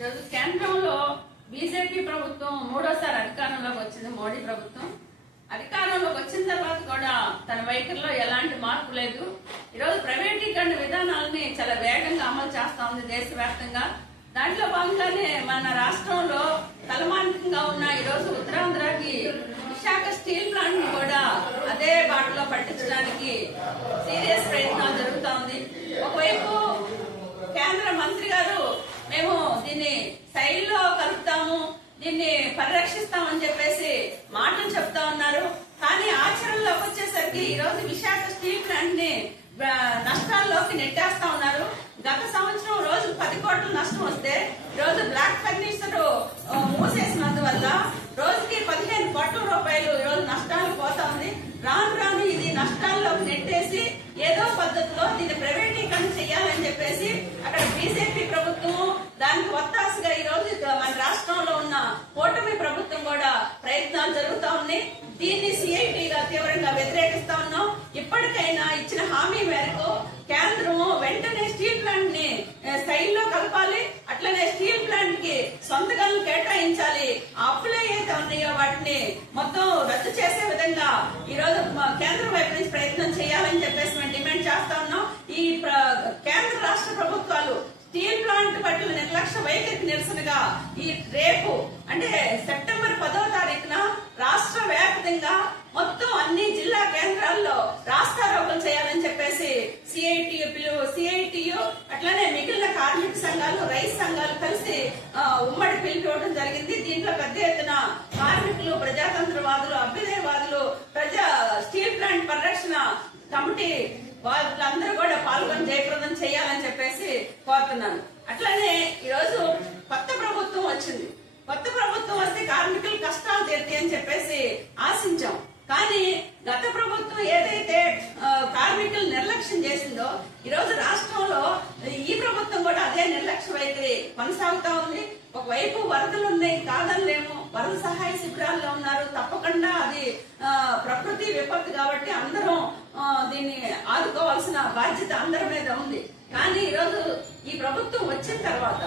ఈరోజు కేంద్రంలో బీజేపీ ప్రభుత్వం మూడోసారి అధికారంలోకి వచ్చింది. మోడీ ప్రభుత్వం అధికారంలోకి వచ్చిన తర్వాత కూడా తన వైఖరిలో ఎలాంటి మార్పు లేదు. ఈరోజు ప్రైవేటీకరణ విధానాలని చాలా వేగంగా అమలు చేస్తా ఉంది దేశవ్యాప్తంగా. దాంట్లో భాగంగానే మన రాష్ట్రంలో తలమానికంగా ఉన్న ఈరోజు ఉత్తరాంధ్రకి విశాఖ స్టీల్ ప్లాంట్ ని కూడా అదే బాటలో పట్టించడానికి సీరియస్ ప్రయత్నాలు జరుగుతా ఉంది. ఒకవైపు కేంద్ర మంత్రి గారు మేము దీన్ని శైలిలో కలుపుతాము, దీన్ని పరిరక్షిస్తామని చెప్పేసి మాటలు చెప్తా ఉన్నారు. కానీ ఆచరణలోకి వచ్చేసరికి ఈ రోజు విశాఖ స్టీల్ ప్లాంట్ ని నష్టాల్లోకి నెట్టేస్తా ఉన్నారు. గత సంవత్సరం రోజు 10 కోట్ల నష్టం వస్తే ఈరోజు బ్లాక్ ఫర్నిచర్ మూసేసినందువల్ల రోజుకి 15 కోట్ల రూపాయలు ఈరోజు నష్టాలు పోతా ఉంది. రాను రాను ఇది నష్టాల్లోకి నెట్టేసి ఏదో పద్ధతిలో దీన్ని ప్రైవేటీకరణ చేయాలని చెప్పేసి అక్కడ బీజేపీ ప్రభుత్వం దానికి ఒత్తాసుగా ఈ రోజు మన రాష్ట్రంలో ఉన్న కూటమి ప్రభుత్వం కూడా ప్రయత్నాలు జరుగుతా ఉన్నాయి. దీన్ని సిఐటిగా తీవ్రంగా వ్యతిరేకిస్తా ఉన్నాం. ఇప్పటికైనా ఇచ్చిన హామీ మేరకు కేంద్రం వెంటనే స్టీల్ ప్లాంట్ ని స్థాయిలో కలపాలి, అట్లనే స్టీల్ ప్లాంట్ కి సొంత గనులు కేటాయించాలి. అప్పులు ఏదైతే ఉన్నాయో వాటిని మొత్తం రద్దు చేసే విధంగా ఈ రోజు కేంద్రం వైపు నుంచి ప్రయత్నం చేయాలని చెప్పేసి మేము డిమాండ్ చేస్తా ఉన్నాం. ఈ కేంద్ర రాష్ట్ర ప్రభుత్వాలు స్టీల్ ప్లాంట్ పట్ల నిర్లక్ష్య వైఖరికి నిరసనగా ఈ రేపు అంటే సెప్టెంబర్ 10వ తారీఖున రాష్ట్ర వ్యాప్తంగా మొత్తం అన్ని జిల్లా కేంద్రాల్లో రాస్తారోకలు చేయాలని చెప్పేసి సిఐటియు అట్లనే మిగిలిన కార్మిక సంఘాలు, రైతు సంఘాలు కలిసి ఉమ్మడి పిలుపుకోవడం జరిగింది. దీంట్లో పెద్ద ఎత్తున కార్మికులు, ప్రజాతంత్రవాదులు, అభ్యుదయవాదులు, స్టీల్ ప్లాంట్ పరిరక్షణ కమిటీ వాళ్ళందరూ కూడా పాల్గొని జయప్రదం చేయాలని చెప్పేసి కోరుతున్నాను. అట్లనే ఈరోజు కొత్త ప్రభుత్వం వచ్చింది. కొత్త ప్రభుత్వం వస్తే కార్మికుల కష్టాలు తీర్తాయి అని చెప్పేసి ఆశించాం. కానీ గత ప్రభుత్వం ఏదైతే కార్మికులు నిర్లక్ష్యం చేసిందో ఈరోజు రాష్ట్రంలో ఈ ప్రభుత్వం కూడా అదే నిర్లక్ష్య వైఖరి కొనసాగుతా ఉంది. ఒకవైపు వరదలు ఉన్నాయి, కాదనలేము, వరద సహాయ శిబిరాల్లో ఉన్నారు. తప్పకుండా అది ప్రకృతి విపత్తు కాబట్టి అందరం దీన్ని ఆదుకోవాల్సిన బాధ్యత అందరి మీద ఉంది. కానీ ఈరోజు ఈ ప్రభుత్వం వచ్చిన తర్వాత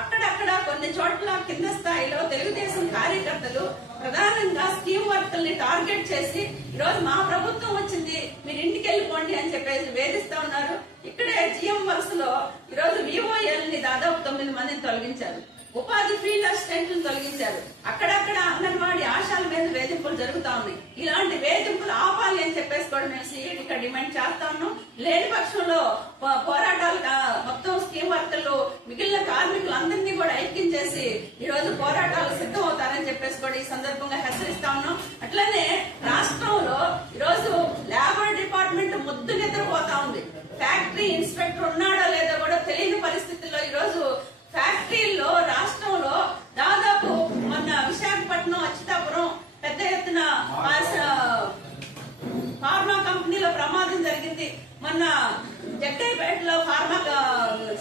అక్కడక్కడ కొన్ని చోట్ల కింద స్థాయిలో తెలుగుదేశం కార్యకర్తలు ప్రధానంగా స్కీమ్ వర్కర్ని టార్గెట్ చేసి ఈరోజు మా ప్రభుత్వం వచ్చింది మీరు ఇంటికి వెళ్ళిపోండి అని చెప్పేసి వేధిస్తా ఉన్నారు. ఇక్కడే జిఎం వలసలో ఈరోజు విఓఎల్ ని దాదాపు 9 మందిని తొలగించారు. ఉపాధి ఫీల్డ్ అసిస్టెంట్లను తొలగించారు. అక్కడక్కడ అంగన్వాడీ ఆశాల మీద వేధింపులు జరుగుతా ఉన్నాయి. ఇలాంటి వేధింపులు ఆపాలి అని చెప్పేసి కూడా మేము సిఐటిగా డిమాండ్ చేస్తా ఉన్నాం. లేని పక్షంలో పోరాటాలు మొత్తం స్కీమ్ వర్కర్లు, మిగిలిన కార్మికులు అందరినీ కూడా ఐక్యం చేసి ఈ రోజు పోరాటాలు సిద్ధం అవుతారని చెప్పేసి కూడా ఈ సందర్భంగా హెచ్చరిస్తా ఉన్నాం. అట్లనే రాష్ట్రంలో ఈరోజు లేబర్ డిపార్ట్మెంట్ ముద్దు నిద్రపోతా ఉంది. ఫ్యాక్టరీ ఇన్స్పెక్టర్ ఉన్నాడో లేదో కూడా తెలియని పరిస్థితుల్లో ఈరోజు ఫ్యాక్టరీల్లో రాష్ట్రంలో దాదాపు మొన్న విశాఖపట్నం, అచ్యుతాపురం పెద్ద ఎత్తున ఫార్మా కంపెనీలో ప్రమాదం జరిగింది. మొన్న జగ్గైపేటలో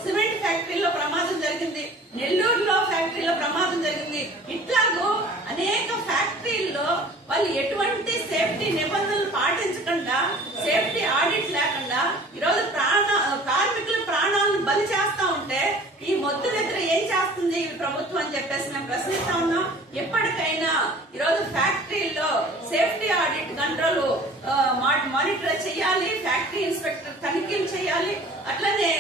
సిమెంట్ ఫ్యాక్టరీలో ప్రమాదం జరిగింది. నెల్లూరులో ఫ్యాక్టరీలో ప్రమాదం జరిగింది. ఇట్లాగూ అనేక ఫ్యాక్టరీల్లో వాళ్ళు ఎటువంటి సేఫ్టీ నిబంధనలు పాటించకుండా, సేఫ్టీ ఆడిట్ లేకుండా ఈరోజు కార్మికుల ప్రాణాలను బలి చేస్తా ఉంటే ఈ మొద్దు నిద్ర ఏం చేస్తుంది ఈ ప్రభుత్వం అని చెప్పేసి మేము ప్రశ్నిస్తా ఉన్నాం. ఎప్పటికైనా ఈరోజు ఫ్యాక్టరీల్లో సేఫ్టీ ఆడిట్ కంట్రోల్ మానిటర్ చేయాలి, ఫ్యాక్టరీ ఇన్స్పెక్టర్ తనిఖీలు చేయాలి. అట్లనే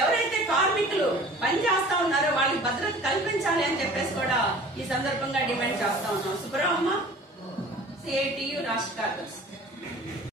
ఎవరైతే కార్మికులు పనిచేస్తా ఉన్నారో వాళ్ళకి భద్రత కల్పించాలి అని చెప్పేసి కూడా ఈ సందర్భంగా డిమాండ్ చేస్తా ఉన్నాం. సుబ్రహ్మ, సిఐటియు రాష్ట్ర కార్యదర్శి.